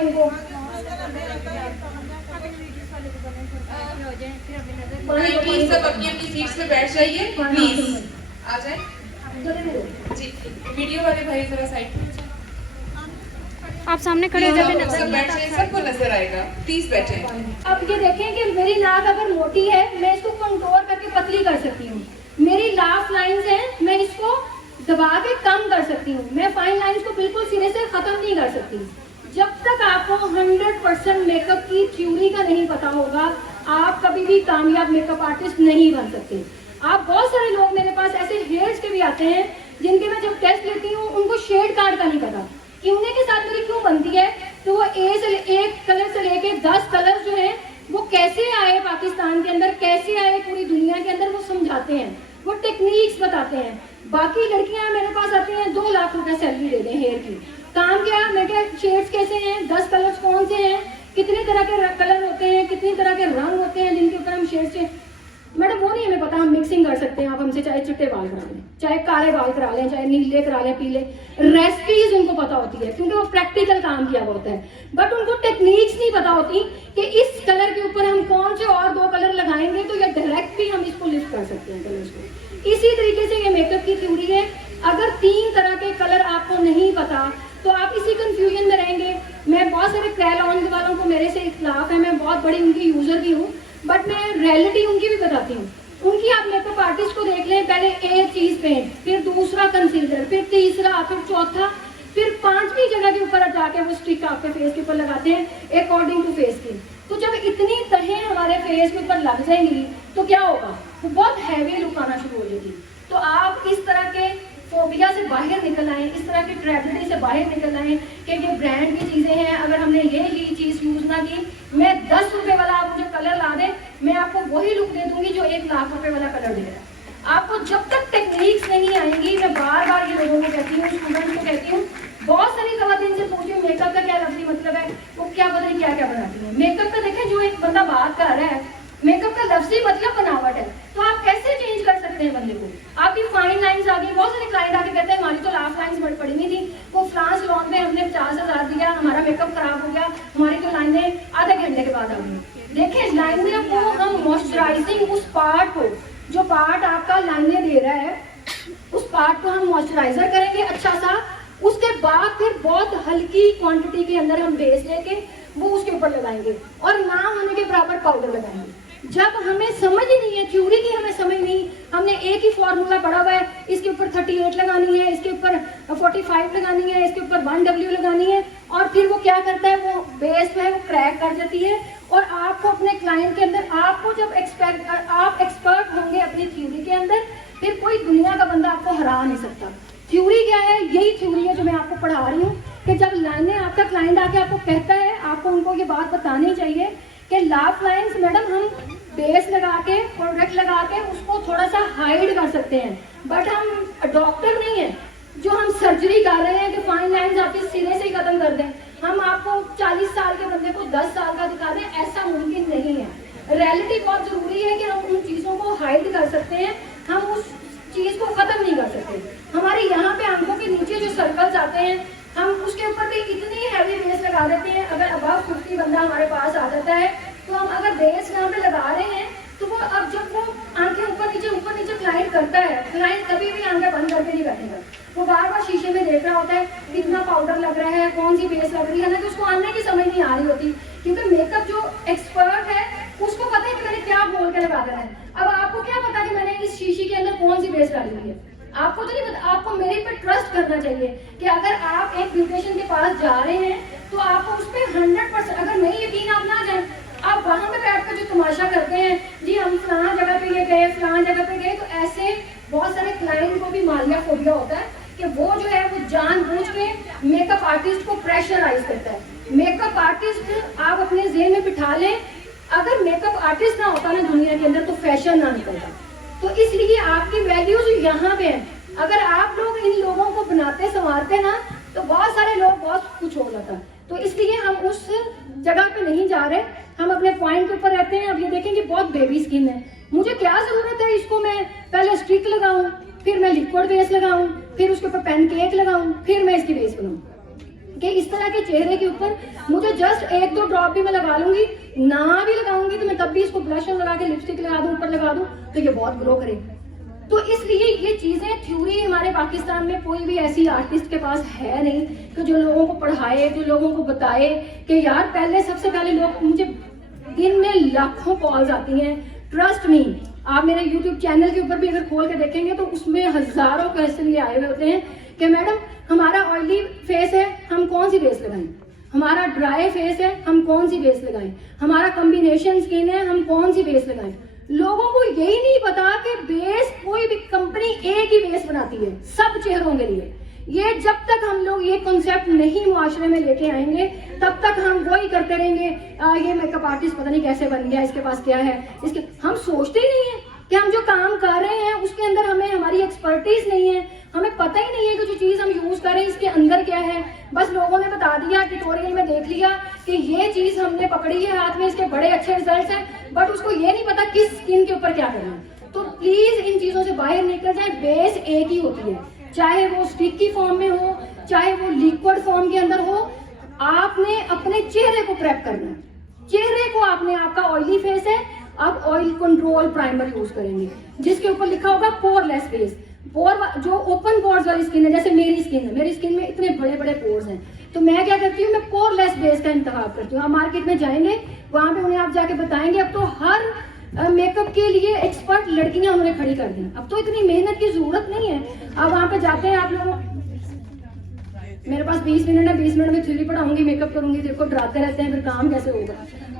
इनको। प्लीज सब अपनी अपनी सीट्स पे बैठ जाइए, प्लीज आ जाए जी। वीडियो वाले भाई जरा साइड पे आप सामने खड़े हो जाते सब बैठ जाइए, सबको नजर आएगा, प्लीज बैठे। अब ये देखें कि मेरी नाक अगर मोटी है मैं इसको कंट्रोल करके पतली कर सकती हूँ। मेरी लाफ लाइंस हैं, मैं इसको दबा के कम कर सकती हूँ। मैं फाइन लाइंस को बिल्कुल सिरे से खत्म नहीं कर सकती। जब तक आपको 100% मेकअप की थ्योरी का नहीं पता होगा, आप कभी भी कामयाब मेकअप आर्टिस्ट नहीं बन सकते। आप बहुत सारे लोग मेरे पास ऐसे हेयर्स के भी आते हैं जिनके मैं जब टेस्ट लेती हूँ उनको शेड कार्ड का नहीं पता कि उन्हें के साथ मेरी क्यों बनती है। तो वो एक कलर से लेके 10 कलर जो है वो कैसे आए पाकिस्तान के अंदर, कैसे आए पूरी दुनिया के अंदर, वो समझाते हैं, वो टेक्निक्स बताते हैं। बाकी लड़कियां मेरे पास आती हैं 2 लाख रुपए सैलरी दे दें हेयर की। काम क्या, मैं क्या शेड्स कैसे हैं, 10 कलर्स कौन से हैं, कितने तरह के कलर होते हैं, कितनी तरह के रंग होते हैं जिनके ऊपर हम शेड्स से, मैडम वो नहीं हमें पता। हम मिक्सिंग कर सकते हैं, आप हमसे चाहे चिट्टे बाल करा लें, चाहे काले बाल करा लें, चाहे नीले करा लें, पीले। रेसिपीज उनको पता होती है क्योंकि वो प्रैक्टिकल काम किया हुआ होता है, बट उनको टेक्निक्स नहीं पता होती कि इस कलर के ऊपर हम कौन से और 2 कलर लगाएंगे तो ये डायरेक्ट भी हम इसको लिफ्ट कर सकते हैं कलर्स को। इसी तरीके से ये मेकअप की थ्योरी है। अगर 3 तरह के कलर आपको नहीं पता तो आप इसी कंफ्यूजन में रहेंगे। मैं बहुत सारे क्रैलॉन वालों को मेरे से इख्तिलाफ है, मैं बहुत बड़ी उनकी यूजर भी हूँ, बट मैं रियलिटी उनकी भी बताती हूँ। उनकी आप मेकअप आर्टिस्ट को देख लें, पहले एक चीज पेंट, फिर दूसरा कंसीलर, फिर तीसरा, फिर चौथा, फिर 5वीं जगह के ऊपर जाके वो स्टिक आपके फेस के ऊपर लगाते हैं अकॉर्डिंग टू फेस की। तो जब इतनी तहें हमारे फेस के ऊपर लग जाएंगी तो क्या होगा, वो बहुत हैवी लुक आना शुरू हो जाएगी। तो आप इस तरह के फोबिया से बाहर निकल आए, इस तरह की ट्रेजेडी से बाहर निकल आए कि ये ब्रांड की चीज़ें हैं, अगर हमने ये चीज़ यूज़ ना की, मैं 10 रुपए वाला आप मुझे कलर ला दें, मैं आपको वही लुक दे दूंगी जो 1 लाख रुपए वाला कलर दे रहा है। आपको जब तक टेक्निक्स नहीं आएंगी, मैं बार बार ये लोगों को कहती हूँ, स्टूडेंट्स को कहती हूँ, बहुत सारी खवातीन से पूछिए मेकअप का क्या लफ्ज़ी मतलब है, वो क्या पता नहीं क्या क्या बनाती है। मेकअप का देखें, जो एक बंदा बात कर रहा है, मेकअप का लफ्ज़ी मतलब बनावट है, तो आप कैसे चेंज कर सकते हैं बंदे को। आपकी फाइन लाइंस आ गई, बहुत सारे क्लाइंट आके कहते हैं हमारी तो लाफ लाइंस बड़ी पड़ी नहीं थी, वो फ्रांस लॉन में हमने 50,000 दिया, हमारा मेकअप खराब हो गया, हमारी तो लाइनें आधे घंटे के बाद आ गई। देखिए लाइनें को हम मॉइस्चराइजिंग, उस पार्ट को, जो पार्ट आपका लाइनें दे रहा है, उस पार्ट को हम मॉइस्चराइजर करेंगे अच्छा सा, उसके बाद फिर बहुत हल्की क्वांटिटी के अंदर हम बेस लेके वो उसके ऊपर लगाएंगे और ना होने के बराबर पाउडर लगाएंगे। जब हमें समझ ही नहीं है, थ्योरी की हमें समझ नहीं, हमने एक ही फॉर्मूला पढ़ा हुआ है, इसके ऊपर 38 लगानी है, इसके ऊपर 45 लगानी है, इसके ऊपर 1W लगानी है, और फिर वो क्या करता है, वो बेस में वो क्रैक कर जाती है। और आपको अपने क्लाइंट के अंदर, आपको जब आप एक्सपर्ट होंगे अपनी थ्योरी के अंदर, फिर कोई दुनिया का बंदा आपको हरा नहीं सकता। थ्योरी क्या है, यही थ्योरी है जो मैं आपको पढ़ा रही हूँ कि जब लाइनें आपका क्लाइंट आके आपको कहता है, आपको उनको ये बात बतानी चाहिए कि लाफ लाइंस मैडम हम बेस लगा के, प्रोडक्ट लगा के उसको थोड़ा सा हाइड कर सकते हैं, बट हम डॉक्टर नहीं है जो हम सर्जरी कर रहे हैं कि फाइन लाइंस आपके सिरे से ही खत्म कर दें। हम आपको 40 साल के बंदे को 10 साल का दिखा दें, ऐसा मुमकिन नहीं है। रियलिटी बहुत जरूरी है कि हम उन चीज़ों को हाइड कर सकते हैं, हम उस चीज़ को खत्म नहीं कर सकते। हमारे यहाँ पे आंखों के नीचे जो सर्कल्स आते हैं, हम उसके ऊपर भी इतनी हैवी बेस लगा देते हैं। अगर अबव 50 बंदा हमारे पास आ जाता है तो हम अगर बेस यहाँ पे लगा रहे हैं तो वो अब जब वो आंखें ऊपर नीचे क्लाइंट करता है, क्लाइंट कभी भी आंखें बंद करके नहीं बैठेगा, वो बार बार शीशे में देख रहा होता है कितना पाउडर लग रहा है, कौन सी बेस लग रही है ना, तो उसको आने की समझ नहीं आ रही होती, क्योंकि मेकअप जो एक्सपर्ट है उसको पता है कि मैंने क्या बोल के लगा देना है। अब आपको क्या पता कि मैंने इस शीशी के अंदर कौन सी बेस डाली हुई है, आपको तो नहीं पता। आपको मेरे पे ट्रस्ट करना चाहिए कि अगर आप एक ब्यूटिशियन के पास जा रहे हैं तो आपको उस पर 100%, अगर नहीं यकीन आप ना जाए, आप वहाँ पे बैठ कर जो तमाशा करते हैं जी हम फलां जगह पे ये गए, फलां जगह पे गए, तो ऐसे बहुत सारे क्लाइंट को भी मालिया फोबिया होता है कि वो जो है वो जानबूझ के मेकअप आर्टिस्ट को प्रेशराइज करता है। मेकअप आर्टिस्ट आप अपने जेहन में बिठा लें, अगर मेकअप आर्टिस्ट ना होता ना दुनिया के अंदर तो फैशन ना निकलता। तो इसलिए आपकी वैल्यूज यहाँ पे है। अगर आप लोग इन लोगों को बनाते संवारते ना तो बहुत सारे लोग बहुत कुछ हो जाता। तो इसलिए हम उस जगह पे नहीं जा रहे, हम अपने पॉइंट के ऊपर रहते हैं। अब ये देखेंगे बहुत बेबी स्किन है, मुझे क्या जरूरत है इसको मैं पहले स्टिक लगाऊं, फिर मैं लिक्विड बेस लगाऊं, फिर उसके ऊपर पैनकेक लगाऊं, फिर मैं इसकी बेस बनाऊं। कि इस तरह के चेहरे के ऊपर मुझे जस्ट 1-2 ड्रॉप भी मैं लगा लूंगी, ना भी लगाऊंगी तो मैं तब भी इसको ब्लश लगा के लिपस्टिक लगा दूं, ऊपर लगा दूं तो ये बहुत ग्लो करेगा। तो इसलिए ये चीजें थ्योरी हमारे पाकिस्तान में कोई भी ऐसी आर्टिस्ट के पास है नहीं कि जो लोगों को पढ़ाए, जो लोगों को बताए कि यार पहले सबसे पहले लोग, मुझे दिन में लाखों कॉल्स आती हैं, ट्रस्ट मी। आप मेरे यूट्यूब चैनल के ऊपर भी अगर खोल के देखेंगे तो उसमें हजारों क्वेश्चन ये आए हुए होते हैं कि मैडम हमारा ऑयली फेस है, हम कौन सी बेस लगाएं, हमारा ड्राई फेस है, हम कौन सी बेस लगाएं, हमारा कॉम्बिनेशन स्किन है, हम कौन सी बेस लगाएं। लोगों को यही नहीं पता कि बेस कोई भी कंपनी एक ही बेस बनाती है सब चेहरों के लिए। ये जब तक हम लोग ये कॉन्सेप्ट नहीं मुआशरे में लेके आएंगे तब तक हम वही करते रहेंगे। ये मेकअप आर्टिस्ट पता नहीं कैसे बन गया, इसके पास क्या है, इसके हम सोचते ही नहीं है कि हम जो काम कर रहे हैं उसके अंदर हमें हमारी एक्सपर्टीज नहीं है, हमें पता ही नहीं है कि जो चीज हम यूज कर रहे हैं इसके अंदर क्या है। बस लोगों ने बता दिया, ट्यूटोरियल में देख लिया कि ये चीज हमने पकड़ी है हाथ में, इसके बड़े अच्छे रिजल्ट्स हैं, बट उसको ये नहीं पता किस स्किन के ऊपर क्या करना है। तो प्लीज इन चीजों से बाहर निकल जाए। बेस एक ही होती है, चाहे वो स्टिकी फॉर्म में हो, चाहे वो लिक्विड फॉर्म के अंदर हो। आपने अपने चेहरे को प्रेप करना है। चेहरे को आपने, आपका ऑयली फेस है, आप ऑयल कंट्रोल प्राइमर यूज करेंगे जिसके ऊपर लिखा होगा पोरलेस फेस। पोर जो ओपन पोर्स वाली स्किन है, जैसे मेरी स्किन है, मेरी स्किन में इतने बड़े बड़े पोर्स हैं, तो मैं क्या करती हूँ, मैं पोरलेस बेस का इंतखाब करती हूँ। आप मार्केट में जाएंगे, वहां पे उन्हें आप जाके बताएंगे, अब तो हर मेकअप के लिए एक्सपर्ट लड़कियां उन्होंने खड़ी कर दी, अब तो इतनी मेहनत की जरूरत नहीं है। अब वहां पे जाते हैं आप लोग, मेरे पास 20 मिनट है, 20 मिनट में थ्योरी पढ़ाऊंगी, मेकअप करूंगी, देखो डराते रहते हैं, फिर काम कैसे होगा।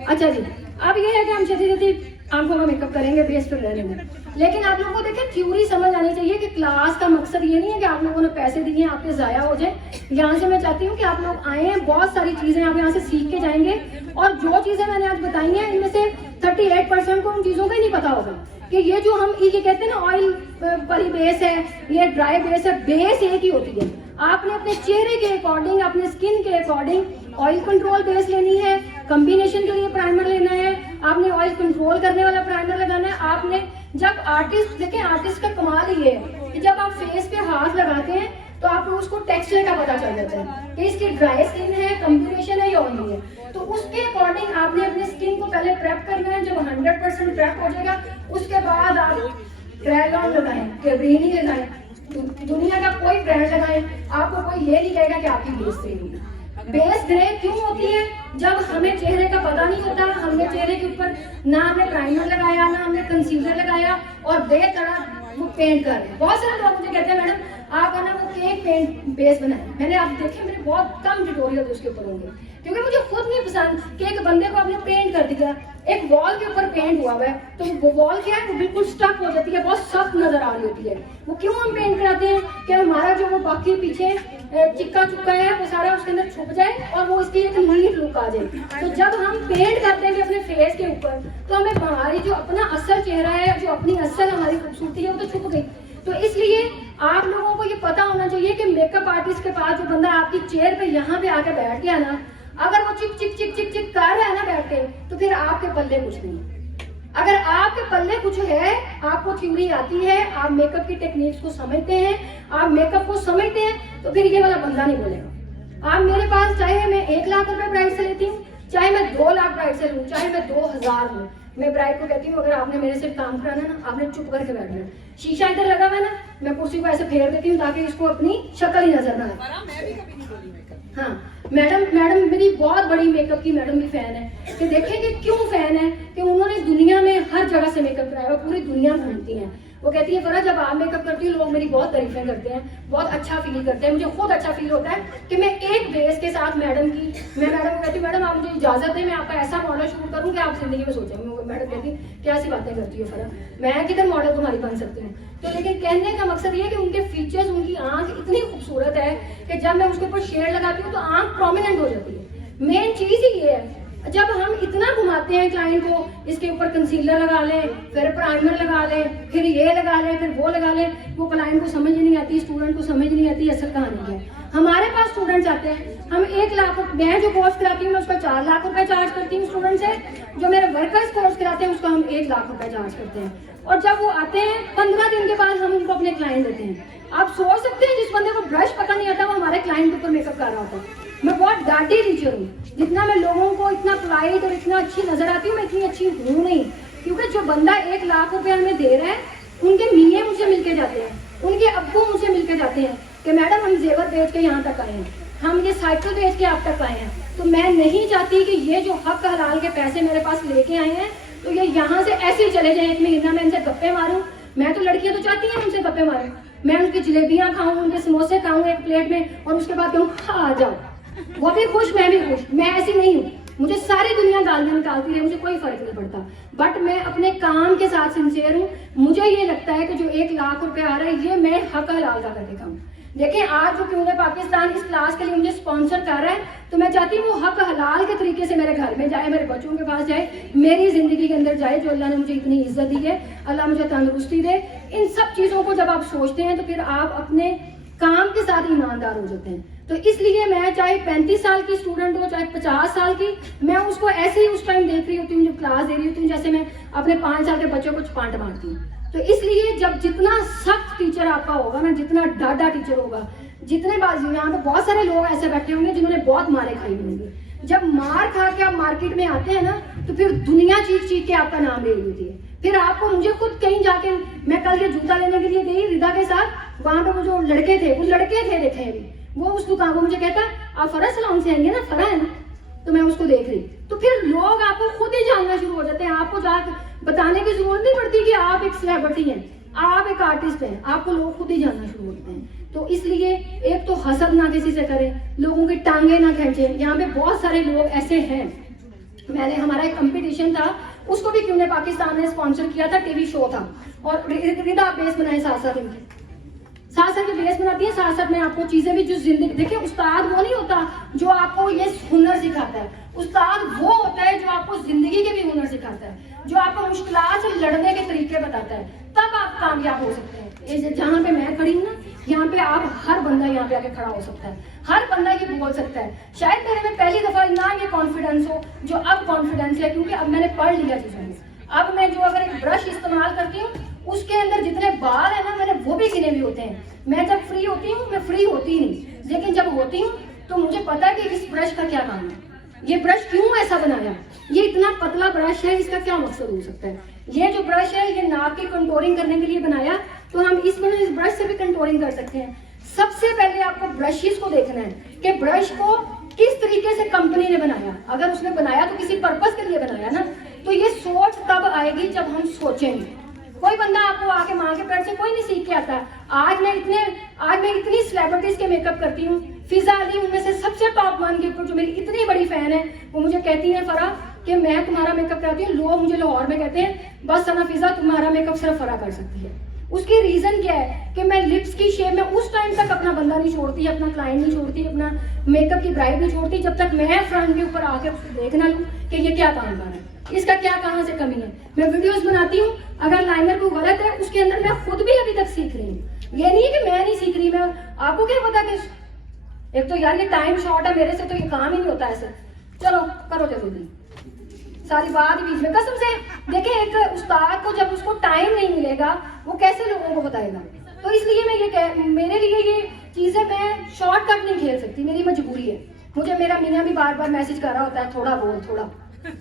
अच्छा जी, अब ये है कि हम छेती छेती आंखों का मेकअप करेंगे, बेस पर रह लेंगे, लेकिन आप लोगों को देखें थ्योरी समझ आनी चाहिए कि क्लास का मकसद ये नहीं है कि आप लोगों ने पैसे दिए हैं आपके जाया हो जाए। यहाँ से मैं चाहती हूँ कि आप लोग आए हैं, बहुत सारी चीजें आप यहाँ से सीख के जाएंगे, और जो चीजें मैंने आज बताई हैं इनमें से 38% को उन चीजों का ही नहीं पता होगा कि ये जो हम ये कहते हैं ना ऑयल वाली बेस है, ये ड्राई बेस है, बेस एक ही होती है। आपने अपने चेहरे के अकॉर्डिंग, अपने स्किन के अकॉर्डिंग ऑयल कंट्रोल बेस लेनी है, कॉम्बिनेशन के लिए प्राइमर लेना है, आपने ऑयल कंट्रोल करने वाला प्राइमर लगाना है। आपने जब आर्टिस्ट देखें, आर्टिस्ट का कमाल ही है कि जब आप फेस पे हाथ लगाते हैं तो आपको उसको टेक्सचर का पता चल जाता है कि इसकी ड्राई स्किन है, कॉम्बिनेशन है या ऑयली है। तो उसके अकॉर्डिंग आपने अपने स्किन को पहले प्रेप करना है। जब 100% प्रेप हो जाएगा उसके बाद आप ट्रायलॉन लगाएं, कैब्रीनी लगाएं, दुनिया का कोई ब्रांड लगाएं, आपको कोई ये नहीं कहेगा कि आपकी बेस ग्रे होगी। बेस ग्रे क्यों होती है? जब हमें चेहरे का पता नहीं होता, हमने चेहरे के ऊपर ना हमने प्राइमर लगाया, ना हमने कंसीलर लगाया, और बेतड़ा वो पेंट कर रहे हैं। बहुत सारे लोग मुझे कहते हैं मैडम आप ना वो केक पेंट बेस बनाए। मैंने आप देखे, मेरे बहुत कम ट्यूटोरियल उसके ऊपर होंगे, क्योंकि मुझे खुद नहीं पसंद कि एक बंदे को आपने पेंट कर दिया, एक वॉल के ऊपर पेंट हुआ हुआ है, तो वो वॉल क्या है, वो बिल्कुल स्टक हो जाती है, बहुत सख्त नजर आ रही होती है। वो क्यों हम पेंट कराते हैं कि हमारा जो वो बाकी पीछे चिक्का चुक्का है वो सारा उसके अंदर छुप जाए और वो इसकी एक नीट लुक आ जाए। तो जब हम पेंट करते हैं अपने फेस के ऊपर, तो हमें हमारी जो अपना असल चेहरा है, जो अपनी असल हमारी खूबसूरती है, वो तो छुप गई। तो इसलिए आप लोगों को ये पता होना चाहिए कि मेकअप आर्टिस्ट के पास जो बंदा आपकी चेयर पे यहाँ पे आके बैठ गया ना, अगर वो चिक चिक चिक चिक चिक कर रहा है ना बैठ के, तो फिर आपके पल्ले कुछ नहीं। अगर आपके पल्ले कुछ है, आपको थ्योरी आती है, आप मेकअप की टेक्निक्स को समझते हैं, आप मेकअप को समझते हैं, तो फिर ये वाला बंदा नहीं बोलेगा। आप मेरे पास चाहे मैं 1 लाख रुपए प्राइस से लेती हूँ, चाहे मैं 2 लाख प्राइस से लूँ, चाहे मैं 2000 लूँ, मैं ब्राइड को कहती हूँ अगर आपने मेरे से काम कराना ना, आपने चुप करके बैठना। शीशा इधर लगा हुआ है ना, मैं कुर्सी को ऐसे फेर देती हूँ ताकि इसको अपनी शक्ल ही नजर ना आए। हाँ मैडम मेरी बहुत बड़ी मेकअप की मैडम भी फैन है, कि देखेंगे क्यों फैन है कि उन्होंने दुनिया में हर जगह से मेकअप कराया, पूरी दुनिया घूमती हैं। वो कहती है फरा जब आप मेकअप करती हो लोग मेरी बहुत तारीफें करते हैं, बहुत अच्छा फील करते हैं, मुझे खुद अच्छा फील होता है कि मैं एक बेस के साथ मैडम को कहती हूँ मैडम आप मुझे इजाजत है, मैं आपका ऐसा मॉडल शूट करूँ कि आप जिंदगी में सोचेंगे। मैडम कहती क्या ऐसी बातें करती हो फरा, मैं किधर मॉडल तुम्हारी बन सकती हूँ। तो लेकिन कहने का मकसद ये है कि उनके फीचर्स, उनकी आंख इतनी खूबसूरत है कि जब मैं उसके ऊपर शेड लगाती हूँ तो आंख प्रोमिनेंट हो जाती है। मेन चीज ही ये है, जब हम इतना घुमाते हैं क्लाइंट को, इसके ऊपर कंसीलर लगा लें, फिर प्राइमर लगा लें, फिर ये लगा लें, फिर वो लगा लें, वो क्लाइंट को समझ नहीं आती, स्टूडेंट को समझ नहीं आती असल कहानी क्या है। हमारे पास स्टूडेंट्स आते हैं, हम 1 लाख, मैं जो कोर्स कराती हूँ मैं उसका 4 लाख रुपए चार्ज करती हूँ स्टूडेंट से, जो मेरे वर्कर्स कोर्स कराते हैं उसका हम 1 लाख रुपए चार्ज करते हैं। और जब वो आते हैं 15 दिन के बाद हम उनको अपने क्लाइंट देते हैं। आप सोच सकते हैं जिस बंदे को ब्रश पकड़ नहीं आता वो हमारे क्लाइंट के ऊपर मेकअप कर रहा होता है। मैं बहुत डांटी टीचर हूँ। जितना मैं लोगों को इतना पोलाइट और इतना अच्छी नजर आती हूँ, मैं इतनी अच्छी हूँ नहीं। क्योंकि जो बंदा 1 लाख रुपया हमें दे रहा है, उनके मियाँ मुझसे मिलके जाते हैं, उनके अब्बू मुझसे मिलके जाते हैं कि मैडम हम जेवर बेच के यहाँ तक आए हैं, हम ये साइकिल बेच के आप तक आए हैं। तो मैं नहीं चाहती कि ये जो हक हलाल के पैसे मेरे पास लेके आए हैं, तो ये यहाँ से ऐसे ही चले जाएं। 1 महीना मैं इनसे गप्पे मारूं। मैं तो लड़कियां तो चाहती हैं उनसे गप्पे मारूं, मैं उनकी जलेबियां खाऊं, उनके समोसे खाऊं 1 प्लेट में, और उसके बाद कहूँ हाँ आ जाओ। वो भी खुश, मैं भी खुश। मैं ऐसी नहीं हूँ, मुझे सारी दुनिया गालियां निकालती रहे, मुझे कोई फर्क नहीं पड़ता। बट मैं अपने काम के साथ सिंसियर हूँ। मुझे ये लगता है कि जो 1 लाख रुपए आ रहा है, ये मैं हक हलाल का करके खाऊं। देखिए आज जो क्यों पाकिस्तान इस क्लास के लिए मुझे स्पॉन्सर कर रहा है, तो मैं चाहती हूँ वो हक हलाल के तरीके से मेरे घर में जाए, मेरे बच्चों के पास जाए, मेरी जिंदगी के अंदर जाए। जो अल्लाह ने मुझे इतनी इज्जत दी है, अल्लाह मुझे तंदुरुस्ती दे। इन सब चीज़ों को जब आप सोचते हैं तो फिर आप अपने काम के साथ ईमानदार हो जाते हैं। तो इसलिए मैं चाहे 35 साल की स्टूडेंट हो, चाहे 50 साल की, मैं उसको ऐसे ही उस टाइम देख रही होती हूँ जब क्लास दे रही होती हूँ, जैसे मैं अपने 5 साल के बच्चों को पांट मारती हूँ। तो इसलिए जब जितना सख्त टीचर आपका होगा ना, जितना डाढ़ा टीचर होगा, जितने बाजी, यहाँ पे बहुत सारे लोग ऐसे बैठे होंगे जिन्होंने बहुत मारे खाई होंगे। जब मार खा के आप मार्केट में आते हैं ना, तो फिर दुनिया चीख चीख के आपका नाम ले रही होती है। फिर आपको, मुझे खुद कहीं जाके, मैं कल ये जूता लेने के लिए गई रिदा के साथ, वहां पे वो जो लड़के थे, वो लड़के थे देखे अभी, वो उस दुकान को मुझे कहता आप फरा सलून से आएंगे ना, फरा है ना, तो मैं उसको देख रही। तो फिर लोग आपको खुद ही जानना शुरू हो जाते हैं, आपको जाकर बताने की जरूरत नहीं पड़ती कि आप एक सेलिब्रिटी हैं, आप एक आर्टिस्ट हैं, आपको लोग खुद ही जानना शुरू होते हैं। तो इसलिए एक तो हसद ना किसी से करें, लोगों की टांगे ना खींचे। यहाँ पे बहुत सारे लोग ऐसे हैं। मैंने, हमारा एक कंपटीशन था, उसको भी क्यों ने पाकिस्तान ने स्पॉन्सर किया था, टीवी शो था, और रिदा बेस बनाए साथ साथ के बेस बनाती है, साथ साथ में आपको चीजें भी जो जिंदगी, देखिए उस्ताद वो नहीं होता जो आपको ये हुनर सिखाता है, उस्ताद वो होता है जो आपको जिंदगी के भी हुनर सिखाता है, जो आपको मुश्किलात से लड़ने के तरीके बताता है, तब आप कामयाब हो सकते हैं। जहाँ पे मैं खड़ी हूँ ना, यहाँ पे आप, हर बंदा यहाँ पे आके खड़ा हो सकता है, हर बंदा ये बोल सकता है। शायद मेरे में पहली दफा ना ये कॉन्फिडेंस हो जो अब कॉन्फिडेंस है, क्योंकि अब मैंने पढ़ लिया चीजों में। अब मैं जो अगर एक ब्रश इस्तेमाल करती हूँ, उसके अंदर जितने बाल है ना, मैंने वो भी गिने भी होते हैं। मैं जब फ्री होती हूँ, मैं फ्री होती नहीं, लेकिन जब होती हूँ तो मुझे पता है कि इस ब्रश का क्या काम है, ये ब्रश क्यों ऐसा बनाया, ये इतना पतला ब्रश है, इसका क्या मकसद हो सकता है। ये जो ब्रश है, ये नाक की कंटूरिंग करने के लिए बनाया, तो हम इस ब्रश से भी कंटूरिंग कर सकते हैं। सबसे पहले आपको ब्रशेस को देखना है कि ब्रश को किस तरीके से कंपनी ने बनाया। अगर उसने बनाया तो किसी पर्पस के लिए बनाया ना, तो ये सोच तब आएगी जब हम सोचेंगे। कोई बंदा आपको आके माँ के पेट से कोई नहीं सीख के आता। आज मैं इतनी सेलिब्रिटीज के मेकअप करती हूँ। फिजा अली उनमें से सबसे टॉप 1 के ऊपर, जो मेरी इतनी बड़ी फैन है, वो मुझे कहती है फरा कि मैं तुम्हारा मेकअप कराती हूँ। लोग मुझे लाहौर में कहते हैं बस सना फिजा तुम्हारा मेकअप सिर्फ फरा कर सकती है। उसकी रीजन क्या है कि मैं लिप्स की शेप में उस टाइम तक अपना बंदा नहीं छोड़ती, अपना क्लाइंट नहीं छोड़ती, अपना मेकअप की ब्राइड नहीं छोड़ती, जब तक मैं फ्रंट के ऊपर आके उसको देख ना लूँ कि ये क्या काम कर रहा है, इसका क्या कहाँ से कमी है। मैं वीडियोस बनाती हूँ, अगर लाइनर को गलत है उसके अंदर मैं खुद भी अभी तक सीख रही हूँ। ये नहीं है कि मैं नहीं सीख रही, मैं, आपको क्या पता कि एक तो यार ये टाइम शॉर्ट है, मेरे से तो ये काम ही नहीं होता ऐसे। चलो करो जल्दी, सारी बात बीच में। कसम से देखिए, एक उस्ताद को जब उसको टाइम नहीं मिलेगा, वो कैसे लोगों को बताएगा। तो इसलिए मैं मेरे लिए ये चीजें मैं शॉर्टकट नहीं खेल सकती, मेरी मजबूरी है। मुझे मेरा मियाँ भी बार बार मैसेज कर रहा होता है, थोड़ा बोल, थोड़ा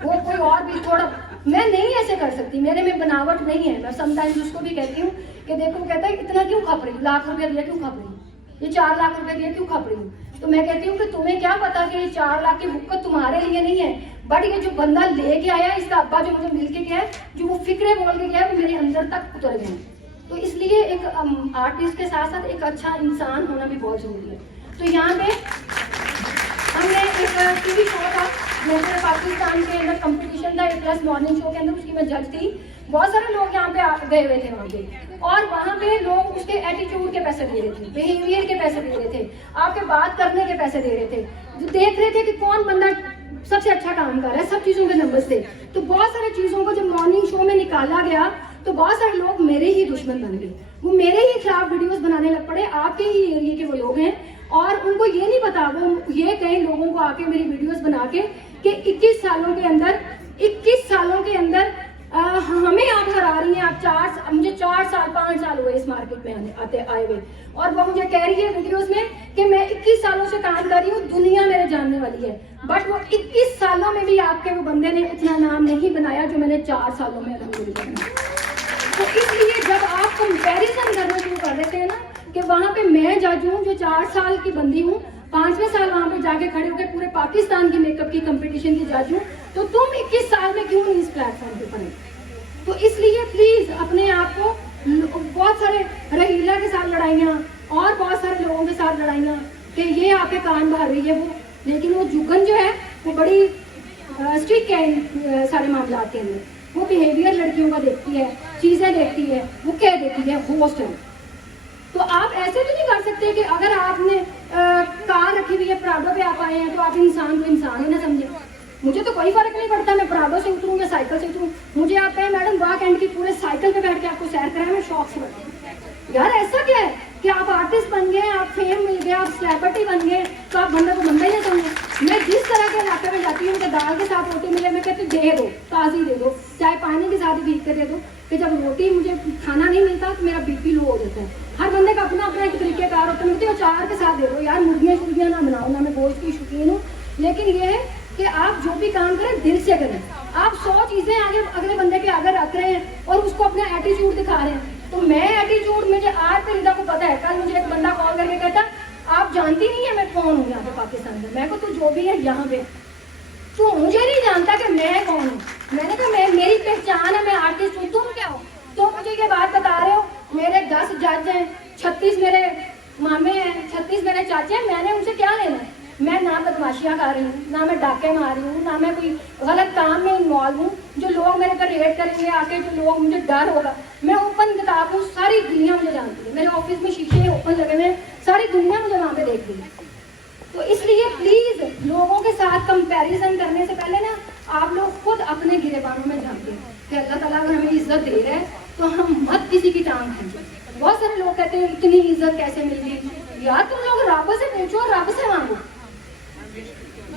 वो, कोई और भी थोड़ा, मैं नहीं ऐसे कर सकती, मेरे में बनावट नहीं है। मैं समटाइम्स उसको भी कहती हूँ कि देखो, कहता है इतना क्यों खप रही, लाख रुपया दिया क्यों खप रही, ये 4 लाख रुपया दिया क्यों खप रही हूँ। तो मैं कहती हूँ कि तुम्हें क्या पता कि ये 4 लाख की हुक्कत तुम्हारे लिए नहीं है, बट ये जो बंदा लेके आया, इसका अब्बा जो मुझे मिल के गया है, जो वो फिक्रे बोल के गया है, वो मेरे अंदर तक उतर गए। तो इसलिए एक आर्टिस्ट के साथ साथ एक अच्छा इंसान होना भी बहुत जरूरी है। तो यहाँ पे हमने एक टीवी शो था, जैसे पाकिस्तान के अंदर कंपटीशन था, A+ मॉर्निंग शो के अंदर, उसकी मैं जज थी। बहुत सारे लोग यहाँ पे गए हुए थे वहाँ पे, और वहाँ पे लोग उसके एटीट्यूड के पैसे दे रहे थे, बिहेवियर के पैसे दे रहे थे, आपके बात करने के पैसे दे रहे थे, जो देख रहे थे कि कौन बंदा सबसे अच्छा काम कर रहा है, सब चीजों के नंबर थे। तो बहुत सारी चीजों को जब मॉर्निंग शो में निकाला गया, तो बहुत सारे लोग मेरे ही दुश्मन बन गए, वो मेरे ही खिलाफ वीडियोस बनाने लग पड़े। आपके ही एरिया के वो लोग हैं, और उनको ये नहीं पता, वो ये कई लोगों को आके मेरी वीडियोस बना के कि 21 सालों के अंदर हमें आप हरा रही हैं, आप मुझे 4 साल 5 साल हुए इस मार्केट में आए हुए, और वो मुझे कह रही है वीडियोस में कि मैं 21 सालों से काम कर रही हूँ, दुनिया मेरे जानने वाली है। बट वो 21 सालों में भी आपके वो बंदे ने उतना नाम नहीं बनाया जो मैंने 4 सालों में अल्हम्दुलिल्लाह। तो इसलिए जब आप कंपैरिजन करना शुरू कर देते हैं ना कि वहाँ पे मैं जज हूँ जो 4 साल की बंदी हूँ, 5वें साल वहाँ पे जाके खड़े होकर पूरे पाकिस्तान की मेकअप की कंपटीशन की जज हूँ, तो तुम 21 साल में क्यों नहीं इस प्लेटफॉर्म पे पड़े? तो इसलिए प्लीज अपने आप को, बहुत सारे रहीला के साथ लड़ाइयाँ और बहुत सारे लोगों के साथ लड़ाइयाँ कि ये आपके कान भर रही है वो, लेकिन वो जुगन जो है वो बड़ी स्ट्रिक्ट है सारे मामला के अंदर। वो बिहेवियर लड़कियों का देखती है, चीज़ें देखती है, वो कह देती है होस्ट है। तो आप ऐसे भी नहीं कर सकते कि अगर आपने कार रखी हुई है, प्राडो पे आप आए हैं, तो आप इंसान को इंसान ही ना समझे। मुझे तो कोई फर्क नहीं पड़ता मैं प्राडो से उतरूँ या साइकिल से उतरूँ। मुझे आप कहें मैडम वाक एंड की पूरे साइकिल पे बैठ के आपको सैर कराएं, मैं शौक से बैठूँ। यार ऐसा क्या है कि आप आर्टिस्ट बन गए, आप फेम मिल गया, आप सेलिब्रिटी बन गए, तो आप बंदा को बंदा ही नहीं समझे। मैं जिस तरह के इलाके में जाती हूँ, मुझे दाल के साथ रोटी मिले, मैं कहती दे दो, ताज़ी दे दो, चाहे पानी के साथ ही भीग कर दे दो। कि जब रोटी मुझे खाना नहीं मिलता तो मेरा बीपी लो हो जाता है। हर बंदे का अपना अपना एक तरीकेकार होता है। मुझे अचार के साथ दे दो यार, मुर्गियाँ शुर्गियाँ ना बनाओ, ना मैं गोश्त की शौकीन हूँ, लेकिन ये है कि आप जो भी काम करें दिल से करें। आप 100 चीज़ें आगे अगले बंदे के आगे रख रहे हैं और उसको अपना एटीट्यूड दिखा रहे हैं। तो मैं एटीट्यूड, मुझे आज पे रिदा को पता है, कल मुझे एक बंदा कॉल करके कहता आप जानती नहीं है मैं कौन हूँ यहाँ पे पाकिस्तान में। मैं को तो जो भी है यहाँ पे, तो मुझे नहीं जानता कि मैं कौन हूँ। मैंने कहा मैं, मेरी पहचान है, मैं आर्टिस्ट हूँ, तुम क्या हो? तो मुझे ये बात बता रहे हो, मेरे 10 जज हैं, 36 मेरे मामे हैं, 36 मेरे चाचे हैं, मैंने उनसे क्या लेना है? मैं ना बदमाशियाँ कर रही हूँ, ना मैं डाके मार रही हूँ, ना मैं कोई गलत काम में इन्वॉल्व हूँ जो लोग मेरे पर रेड करेंगे आके, जो लोग मुझे डर होगा। मैं ओपन किताब हूँ, सारी दुनिया मुझे जानती है। मेरे ऑफिस में शीशे ओपन लगे हुए हैं, सारी दुनिया मुझे वहाँ पे देख रही है। तो इसलिए प्लीज लोगों के साथ कंपैरिजन करने से पहले ना आप लोग खुद अपने गिरेबानों में जानते हैं कि अल्लाह ताला अगर हमें इज्जत दे रहा है तो हम मत किसी की टांग खींचो। बहुत सारे लोग कहते हैं इतनी इज्जत कैसे मिल गई? यार तुम लोग रब से पूछो, रब से मांगो।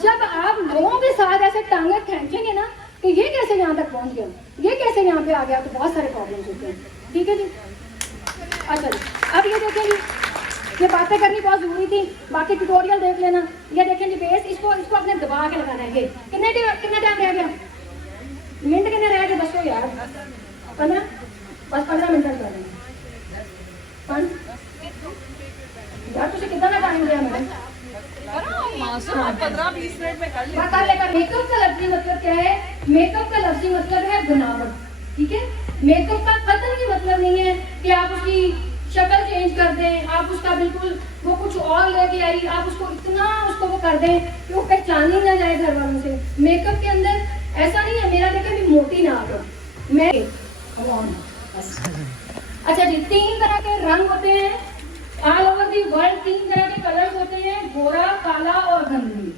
जब आप लोगों के साथ ऐसे टांगे खींचेंगे ना कि ये कैसे यहाँ तक पहुँच गया, ये कैसे यहाँ पे आ गया, तो बहुत सारे प्रॉब्लम होते हैं। ठीक है जी, अच्छा जी, अब ये देखें जी, ये बातें करनी बहुत जरूरी थी, बाकी ट्यूटोरियल देख लेना। ये देखें जी बेस, इसको अपने दबा के लगाना है। ये कितना टाइम रह गया? मिनट कितने रह गए? बस यार 15, बस 15 मिनट कर रहे हैं यार, तुझे कितना टाइम दिया मैंने? 15-20 मिनट में कर मेकअप का लफ्जी मतलब क्या है? मेकअप का लफ्जी मतलब है बनावट। ठीक है, मेकअप का कतई मतलब नहीं है कि आप उसकी शक्ल चेंज कर दें, आप उसका बिल्कुल वो कुछ और लेके आई, आप उसको इतना उसको वो कर दें कि वो पहचान ही ना जाए घर वालों से। मेकअप के अंदर ऐसा नहीं है। मेरा देखिए भी मोटी ना हो मैं। अच्छा जी, 3 तरह के रंग होते हैं ऑल ओवर दी वर्ल्ड, 3 तरह के कलर्स होते हैं, गोरा, काला और गंदगी।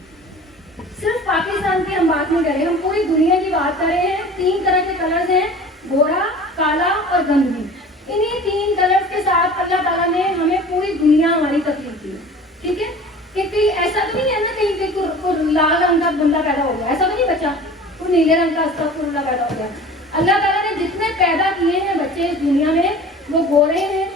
सिर्फ पाकिस्तान की हम बात नहीं कर रहे, हम पूरी दुनिया की बात कर रहे हैं। 3 तरह के कलर्स हैं, गोरा, काला और गंदगी। इन्हीं 3 कलर्स के साथ अल्लाह ताला ने हमें पूरी दुनिया हमारी तकलीफ दी। ठीक है, कि ऐसा तो नहीं है ना कहीं को लाल रंग का बंदा पैदा हो गया, ऐसा तो नहीं बच्चा वो नीले रंग का अस्तगफुरुल्लाह पैदा हो गया। अल्लाह ताला ने जितने पैदा किए हैं बच्चे इस दुनिया में, वो गोरे हैं,